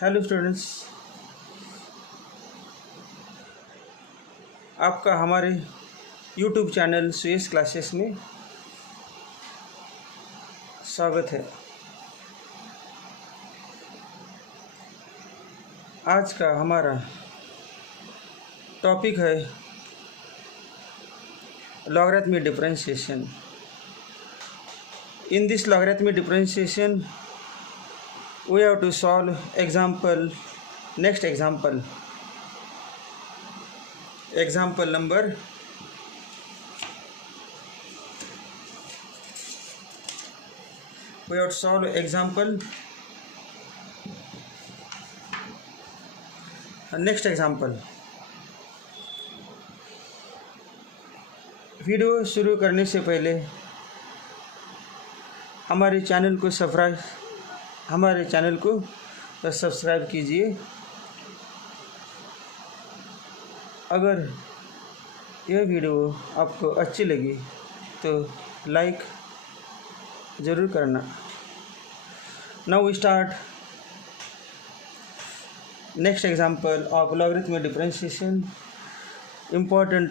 Hello students, आपका हमारे YouTube channel सुयस classes में स्वागत है। आज का हमारा टॉपिक है logarithmic differentiation. In this logarithmic differentiation we have to solve next example number 9 video शुरू करने से पहले हमारे चैनल को सब्सक्राइब कीजिए। अगर यह वीडियो आपको अच्छी लगी तो लाइक ज़रूर करना। Now we start next example of logarithmic differentiation. important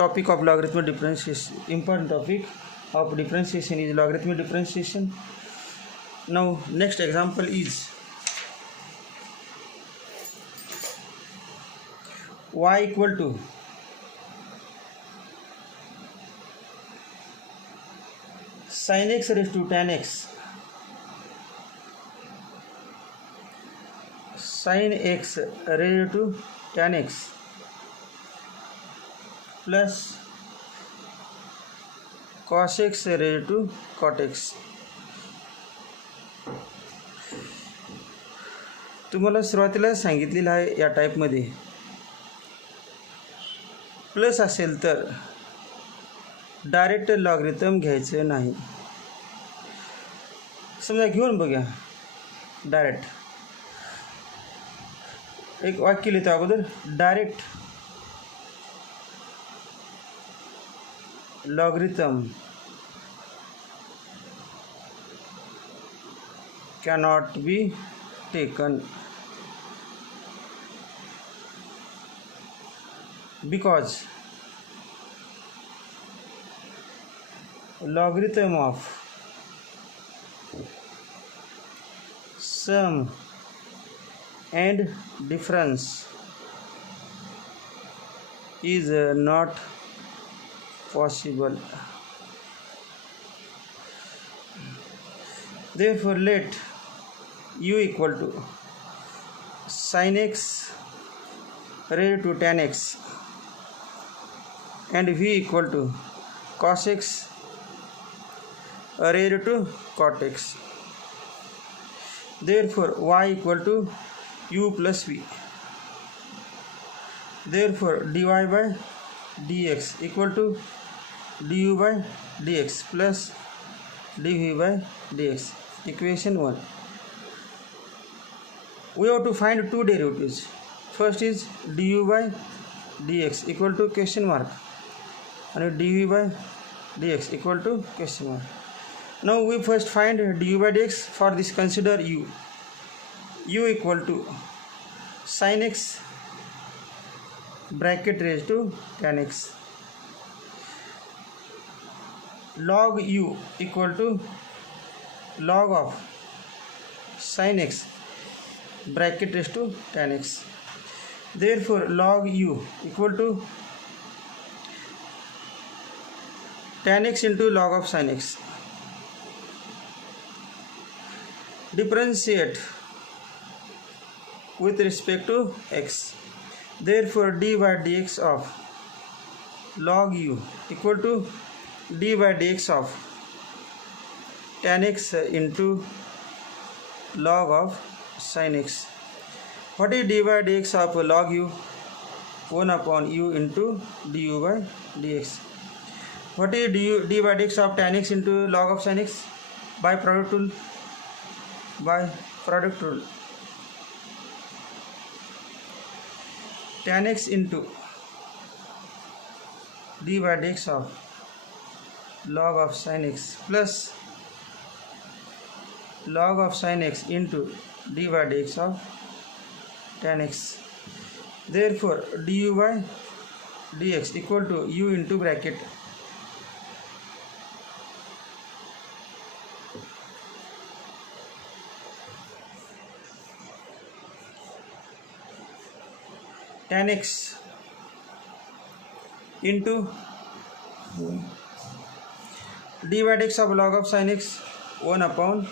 topic of logarithmic differentiation is logarithmic differentiation. Now next example is y equal to sin x raised to tan x, sin x raised to tan x plus cos x raised to cot x. तुम्हाला सुरुवातीला सांगितलेलं आहे या टाईपमध्ये plus असेल तर direct logarithm घ्यायचं नाही। समजा घेऊन बघूया डायरेक्ट एक वाक्य लिहितो अगोदर, direct logarithm cannot be taken because logarithm of sum and difference is not possible. Therefore let u equal to sin x raised to tan x and v equal to cos x raised to cot x. Therefore y equal to u plus v. Therefore dy by dx equal to du by dx plus dv by dx. Equation 1. We have to find two derivatives. First is du by dx equal to question mark and dv by dx equal to question mark. Now we first find du by dx. For this consider u equal to sin x bracket raised to tan x, log u equal to log of sin x bracket raised to tan x. Therefore log u equal to tan x into log of sin x. Differentiate with respect to x. Therefore d by dx of log u equal to d by dx of tan x into log of sin x. What is d by dx of log u? 1 upon u into du by dx. What is d by dx of tan x into log of sin x? By product rule. Tan x into d by dx of log of sin x plus log of sin x into d by dx of tan x. Therefore du by dx equal to u into bracket tan x into d by dx of log of sin x 1 upon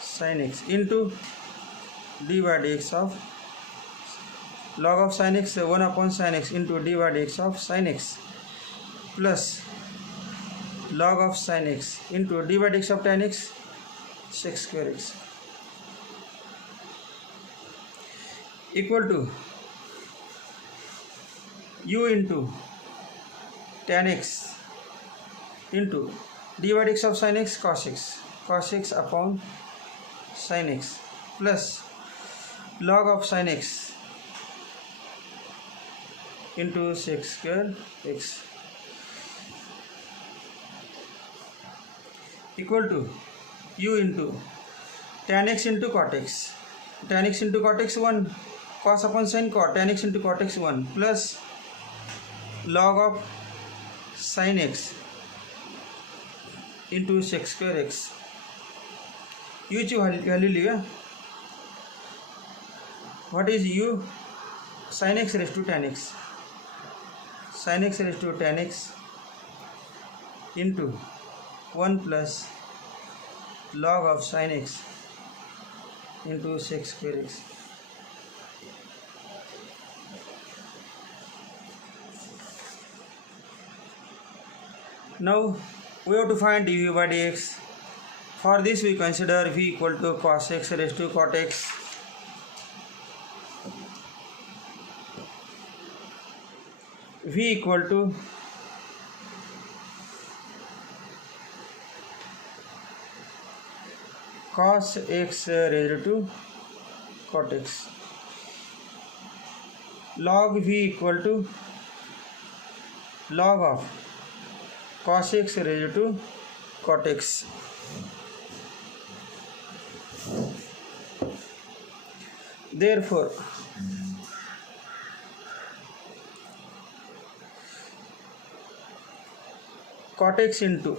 sin x into d by dx of log of sin x 1 upon sin x into d by dx of sin x plus log of sin x into d by dx of tan x sec square x equal to u into tan x into d by dx of sin x cos x upon sin x plus log of sin x into sec square x equal to u into tan x into cot x, tan x into cot x 1 cos upon sin cot tan x into cot x 1 plus log of sin x into sec square x. u ची value लिहा. What is u? sin x raised to tan x, sin x raised to tan x into 1 plus log of sin x into sec square x. Now we have to find dv by dx. For this we consider v equal to cos x raised to cot x v equal to cos x raised to cot x log v equal to log of cos x raised to cot x. Therefore cot x into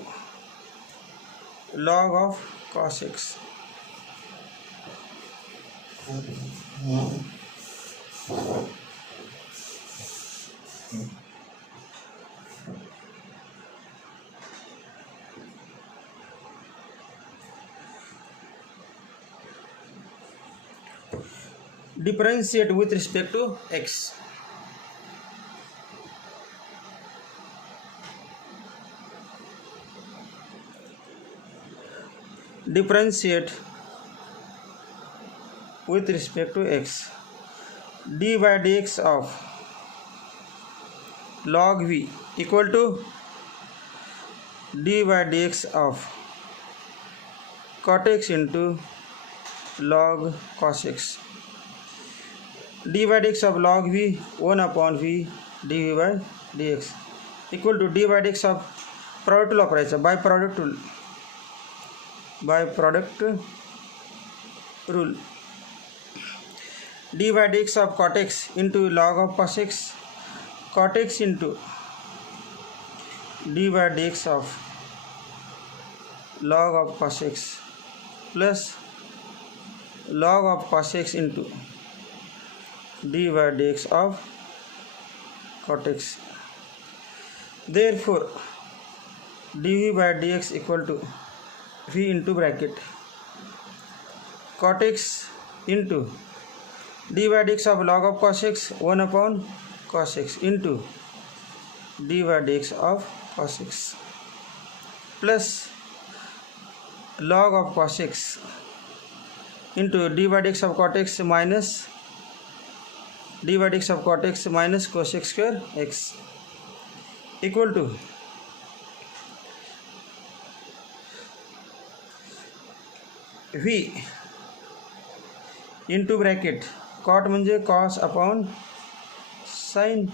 log of cos x differentiate with respect to x. Differentiate with respect to x. d by dx of log v equal to d by dx of cot x into log cos x. d by dx of log v 1 upon v dv by dx equal to d by dx of product rule वापरायचा by product rule d by dx of cot x into log of cos x cot x into d by dx of log of cos x plus log of cos x into d by dx of cot x. Therefore dv by dx equal to v into bracket cot x into d by dx of log of cos x 1 upon cos x into d by dx of cos x plus log of cos x into d by dx of cot x minus d by dx of cot x minus cos x square x equal to v into bracket cot म्हणजे cos upon sin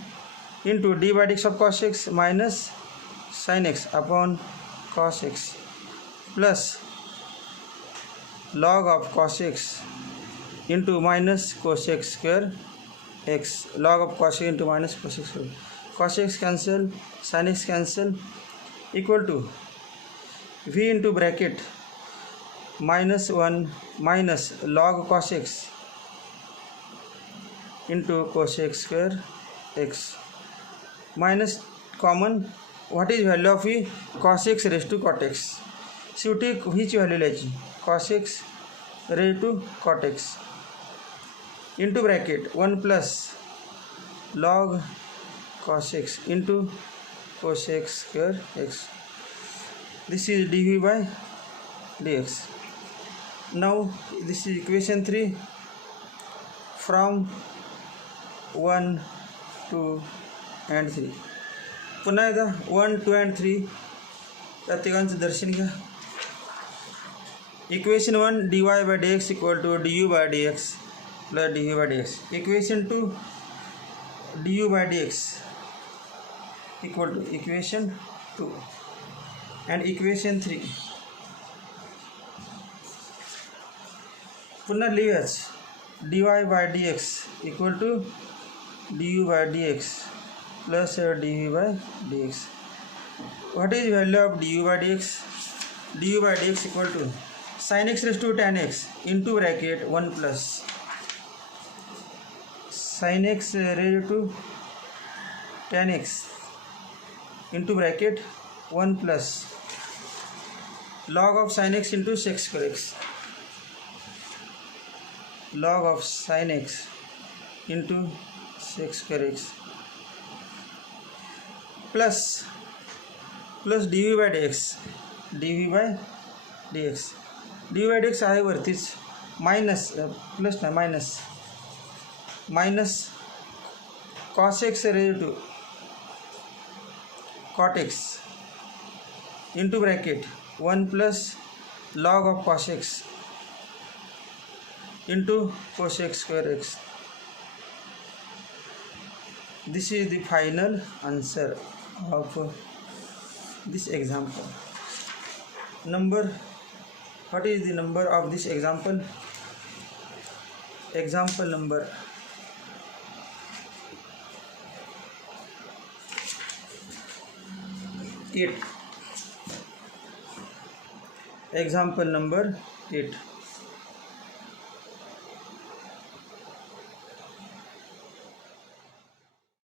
into d by dx of cos x minus sin x upon cos x plus log of cos x into minus cos x square x, log of cos x into minus cos x square, cos x cancel, sin x cancel, equal to v into bracket minus 1 minus log cos x into cos x square x, minus common, what is value of v? Cos x raised to cot x. So you take which value ल्यायची? Cos x raised to cot x into bracket 1 plus log cos x into cos x square x. This is dv by dx. Now this is equation 3 from 1, 2 and 3. पुन्हा एकदा 1, 2 and 3 प्रत्येकांचं दर्शन घ्या. Equation 1 dy by dx equal to du by dx plus dv by dx. Equation 2 du by dx equal to equation 2 and equation 3. पुन्हा लिहाच dy by dx equal to du by dx plus dv by dx. What is value of du by dx? Du by dx equal to sin x raised to tan x into bracket 1 plus sin x raised to tan x into bracket 1 plus log of sin x into sec square x, log of sin x into sec square x plus dv by dx, dv by dx, dv by dx आहे वरतीच minus plus ना minus cos x raised to cot x into bracket 1 plus log of cos x into cos x square x. This is the final answer of this example. What is the number of this example? Example number 8. Example number 8.